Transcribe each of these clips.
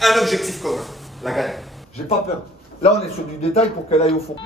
un objectif commun, la gagne. J'ai pas peur. Là, on est sur du détail pour qu'elle aille au fond.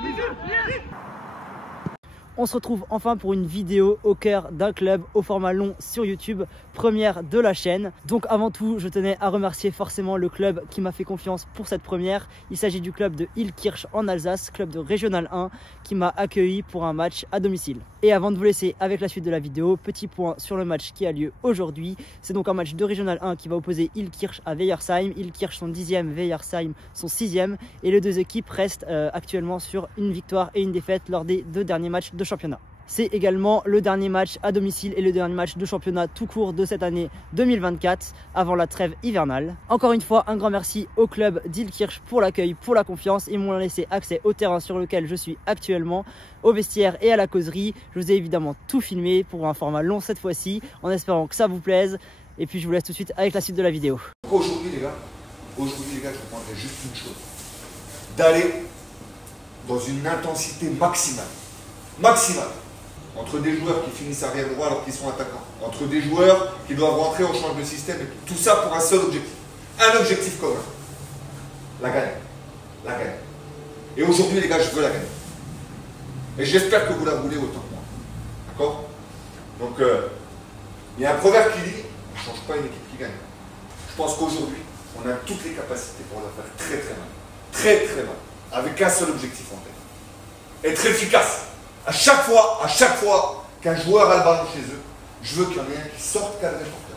On se retrouve enfin pour une vidéo au cœur d'un club au format long sur YouTube, première de la chaîne. Donc avant tout, je tenais à remercier forcément le club qui m'a fait confiance pour cette première. Il s'agit du club de Illkirch en Alsace, club de Régional 1 qui m'a accueilli pour un match à domicile. Et avant de vous laisser avec la suite de la vidéo, petit point sur le match qui a lieu aujourd'hui. C'est donc un match de Régional 1 qui va opposer Illkirch à Weiersheim. Illkirch son 10e, Weiersheim son 6e. Et les deux équipes restent actuellement sur une victoire et une défaite lors des deux derniers matchs de championnat. C'est également le dernier match à domicile et le dernier match de championnat tout court de cette année 2024 avant la trêve hivernale. Encore une fois, un grand merci au club d'Illkirch pour l'accueil, pour la confiance. Ils m'ont laissé accès au terrain sur lequel je suis actuellement, au vestiaire et à la causerie. Je vous ai évidemment tout filmé pour un format long cette fois-ci, en espérant que ça vous plaise. Et puis je vous laisse tout de suite avec la suite de la vidéo. Aujourd'hui les gars, je vous demanderai juste une chose. D'aller dans une intensité maximale. Entre des joueurs qui finissent arrière droit alors qu'ils sont attaquants, entre des joueurs qui doivent rentrer, on change de système, et tout ça pour un seul objectif. Un objectif commun. La gagne. Et aujourd'hui les gars, je veux la gagner. Et j'espère que vous la voulez autant que moi. D'accord? Donc, il y a un proverbe qui dit, on ne change pas une équipe qui gagne. Je pense qu'aujourd'hui, on a toutes les capacités pour la faire très mal, avec un seul objectif en tête. Être efficace. À chaque fois qu'un joueur a le ballon chez eux, je veux qu'il y en ait un qui sorte cadré porteur.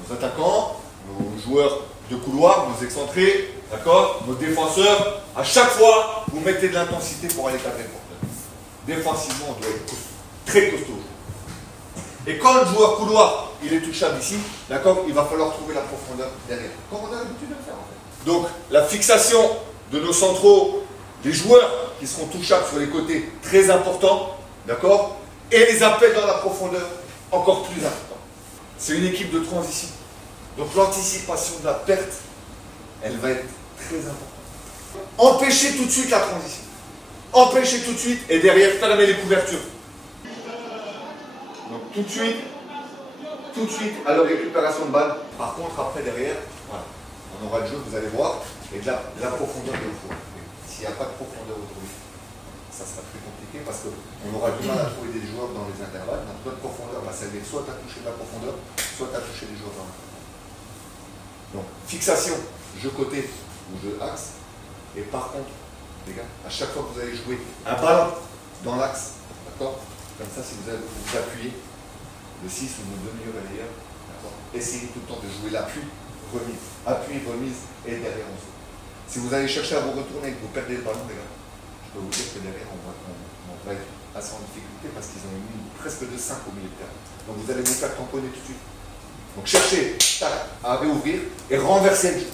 Nos attaquants, nos joueurs de couloir, nos excentrés, d'accord, nos défenseurs, à chaque fois, vous mettez de l'intensité pour aller cadrer porteur. Défensivement, on doit être costaud, très costaud. Et quand le joueur couloir, il est touchable ici, d'accord, il va falloir trouver la profondeur derrière. Comme on a l'habitude de le faire en fait. Donc, la fixation de nos centraux, les joueurs qui seront touchables sur les côtés, très important, d'accord, et les appels dans la profondeur, encore plus important. C'est une équipe de transition. Donc l'anticipation de la perte, elle va être très importante. Empêchez tout de suite la transition. Empêchez tout de suite et derrière fermez les couvertures. Donc tout de suite à la récupération de balle. Par contre, après derrière, voilà, on aura le jeu, vous allez voir, et de la profondeur de l'eau. S'il n'y a pas de profondeur autour, ça sera très compliqué parce qu'on aura du mal à trouver des joueurs dans les intervalles. Notre profondeur va servir soit à toucher la profondeur, soit à toucher les joueurs dans la profondeur. Donc, fixation, jeu côté ou jeu axe. Et par contre, les gars, à chaque fois que vous allez jouer un ballon dans l'axe, d'accord, comme ça, si vous allez vous appuyer, le 6 ou le demi-relayeur, d'accord, essayez tout le temps de jouer l'appui, remise, appui, remise et derrière on saute. Si vous allez chercher à vous retourner et que vous perdez le ballon, les gars, je peux vous dire que derrière, on va être assez en difficulté parce qu'ils ont une ligne presque de 5 au milieu de terrain. Donc vous allez vous faire tamponner tout de suite. Donc cherchez à réouvrir et renverser le jeu.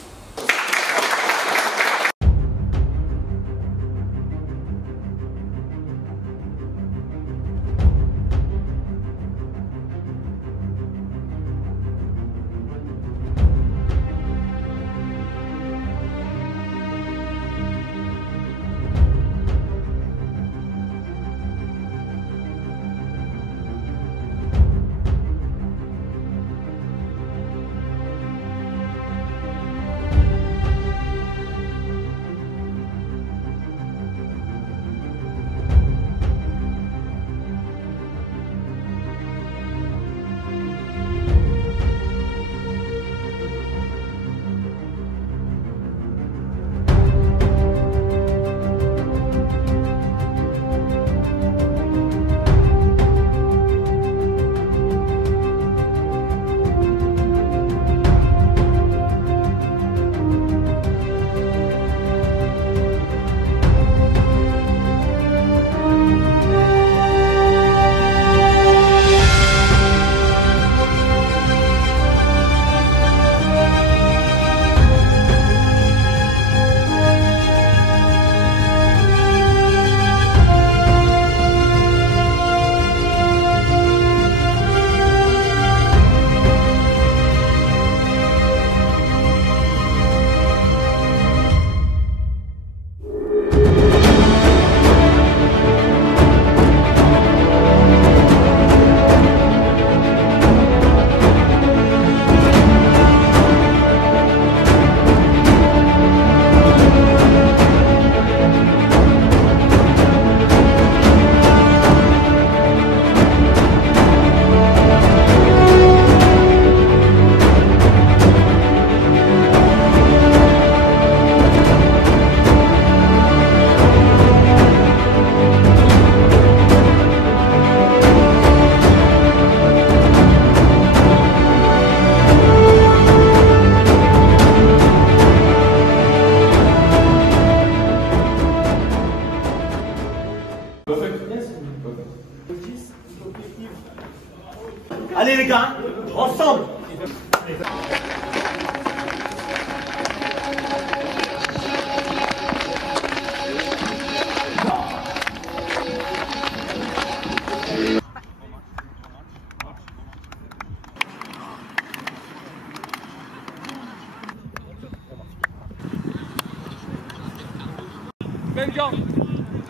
Ben, garde.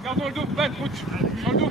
Garde dans le dos. Ben, coach. Dans le dos.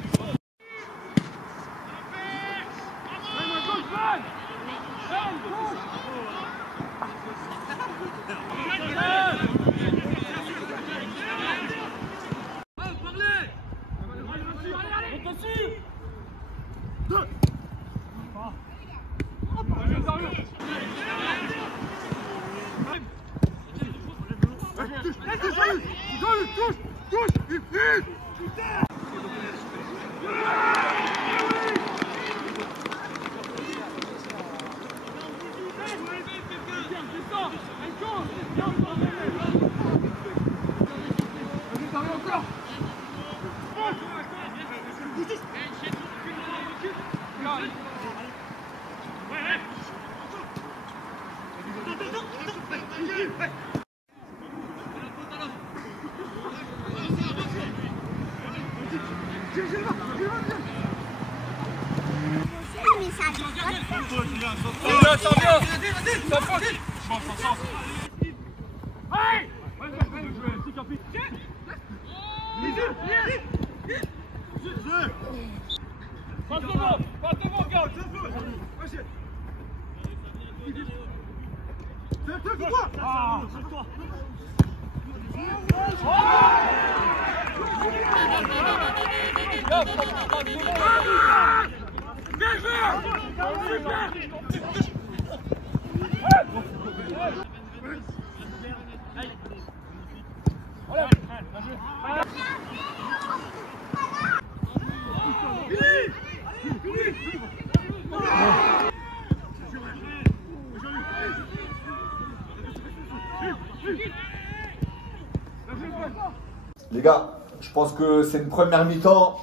Les gars, je pense que c'est une première mi-temps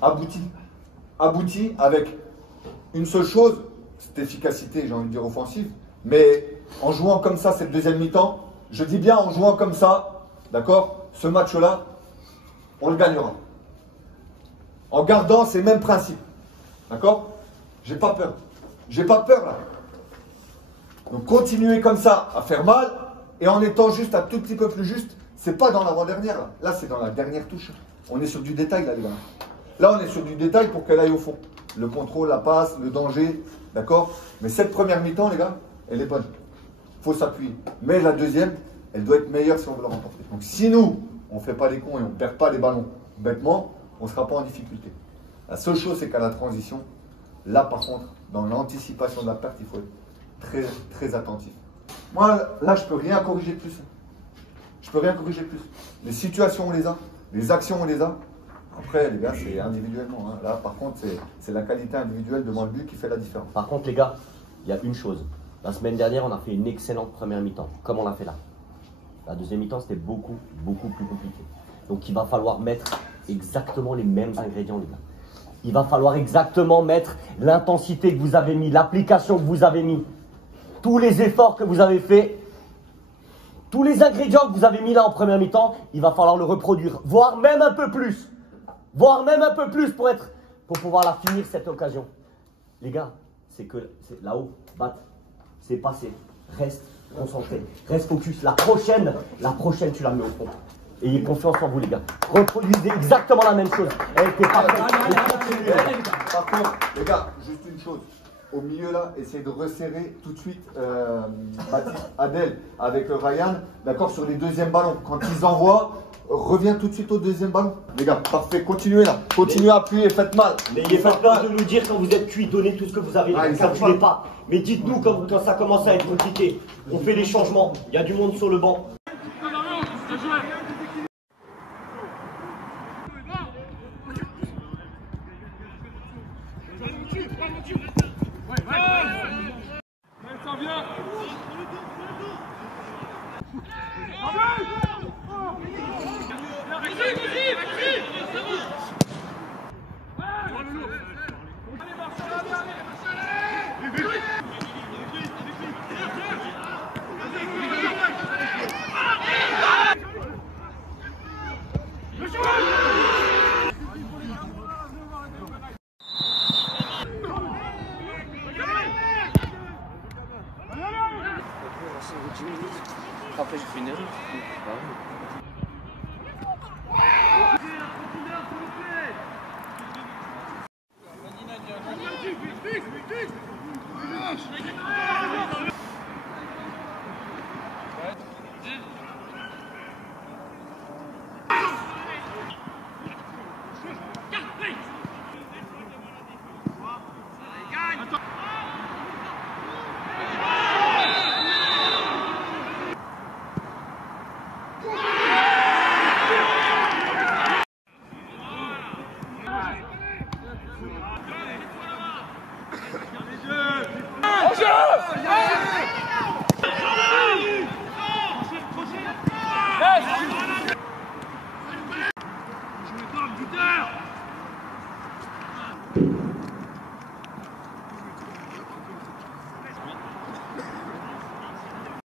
aboutie avec une seule chose, cette efficacité, j'ai envie de dire offensive. Mais en jouant comme ça cette deuxième mi-temps, je dis bien en jouant comme ça, d'accord, ce match-là, on le gagnera. En gardant ces mêmes principes, d'accord? J'ai pas peur. J'ai pas peur là. Donc continuez comme ça à faire mal et en étant juste un tout petit peu plus juste. C'est pas dans l'avant-dernière, là c'est dans la dernière touche. On est sur du détail là, les gars. Là on est sur du détail pour qu'elle aille au fond. Le contrôle, la passe, le danger, d'accord? Mais cette première mi-temps, les gars, elle est bonne. Il faut s'appuyer. Mais la deuxième, elle doit être meilleure si on veut la remporter. Donc si nous, on ne fait pas les cons et on ne perd pas les ballons bêtement, on ne sera pas en difficulté. La seule chose, c'est qu'à la transition, là par contre, dans l'anticipation de la perte, il faut être très, très attentif. Moi, là, je ne peux rien corriger de plus. Je peux rien corriger de plus. Les situations, on les a. Les actions, on les a. Après, les gars, c'est individuellement. Hein. Là, par contre, c'est la qualité individuelle devant le but qui fait la différence. Par contre, les gars, il y a une chose. La semaine dernière, on a fait une excellente première mi-temps, comme on l'a fait là. La deuxième mi-temps, c'était beaucoup, beaucoup plus compliqué. Donc, il va falloir mettre exactement les mêmes ingrédients, les gars. Il va falloir exactement mettre l'intensité que vous avez mis, l'application que vous avez mis, tous les efforts que vous avez faits. Tous les ingrédients que vous avez mis là en première mi-temps, il va falloir le reproduire, voire même un peu plus. Voire même un peu plus pour pouvoir la finir cette occasion. Les gars, c'est là-haut, batte, c'est passé. Reste concentré, reste focus. La prochaine, tu la mets au fond. Ayez confiance en vous, les gars. Reproduisez exactement la même chose. Elle était parfaite. Par contre, les gars, juste une chose. Au milieu là, essayez de resserrer tout de suite Baptiste, Adel avec Ryan, d'accord, sur les deuxièmes ballons. Quand ils envoient, reviens tout de suite au deuxième ballon. Les gars, parfait, continuez là. Continuez à appuyer, faites mal. N'ayez pas peur de nous dire quand vous êtes cuit, donnez tout ce que vous avez. Ne calculez pas. Mais dites-nous quand ça commence à être compliqué. On fait des changements. Il y a du monde sur le banc. Après, j'ai fait une erreur.